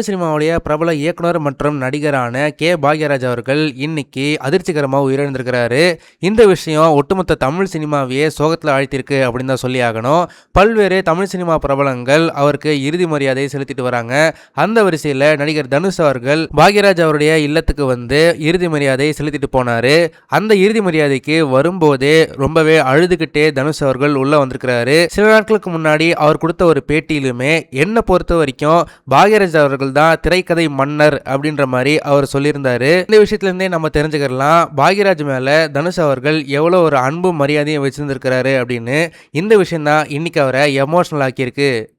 தமிழ் சினிமாவுடைய பிரபல இயக்குனர் மற்றும் நடிகரான பாக்யராஜ் அவர்கள் இன்னைக்கு அதிர்ச்சிகரமாக உயிரிழந்திருக்கிறாரு. இந்த விஷயம் ஒட்டுமொத்த தமிழ் சினிமாவையே சோகத்தில் ஆழ்த்திருக்கு அப்படின்னு தான் சொல்லி ஆகணும். பல்வேறு தமிழ் சினிமா பிரபலங்கள் அவருக்கு இறுதி மரியாதை செலுத்திட்டு வராங்க. அந்த வரிசையில் நடிகர் தனுஷ் அவர்கள் பாக்யராஜ் அவருடைய இல்லத்துக்கு வந்து இறுதி மரியாதை செலுத்திட்டு போனாரு. அந்த இறுதி மரியாதைக்கு வரும்போதே ரொம்பவே அழுதுகிட்டே தனுஷ் அவர்கள் உள்ள வந்திருக்கிறாரு. சில நாட்களுக்கு முன்னாடி அவர் கொடுத்த ஒரு பேட்டியிலுமே என்னை பொறுத்த வரைக்கும் பாக்யராஜ் அவர்கள் தான் திரைக்கதை மன்னர் அப்படின்ற மாதிரி அவர் சொல்லியிருந்தாரு. இந்த விஷயத்துல இருந்தே நம்ம தெரிஞ்சுக்கலாம் பாக்யராஜ் மேல தனுஷ் அவர்கள் எவ்வளவு ஒரு அன்பும் மரியாதையும் வச்சிருந்திருக்கிறாரு அப்படின்னு. இந்த விஷயம் தான் இன்னைக்கு அவரை எமோஷனல் ஆக்கியிருக்கு.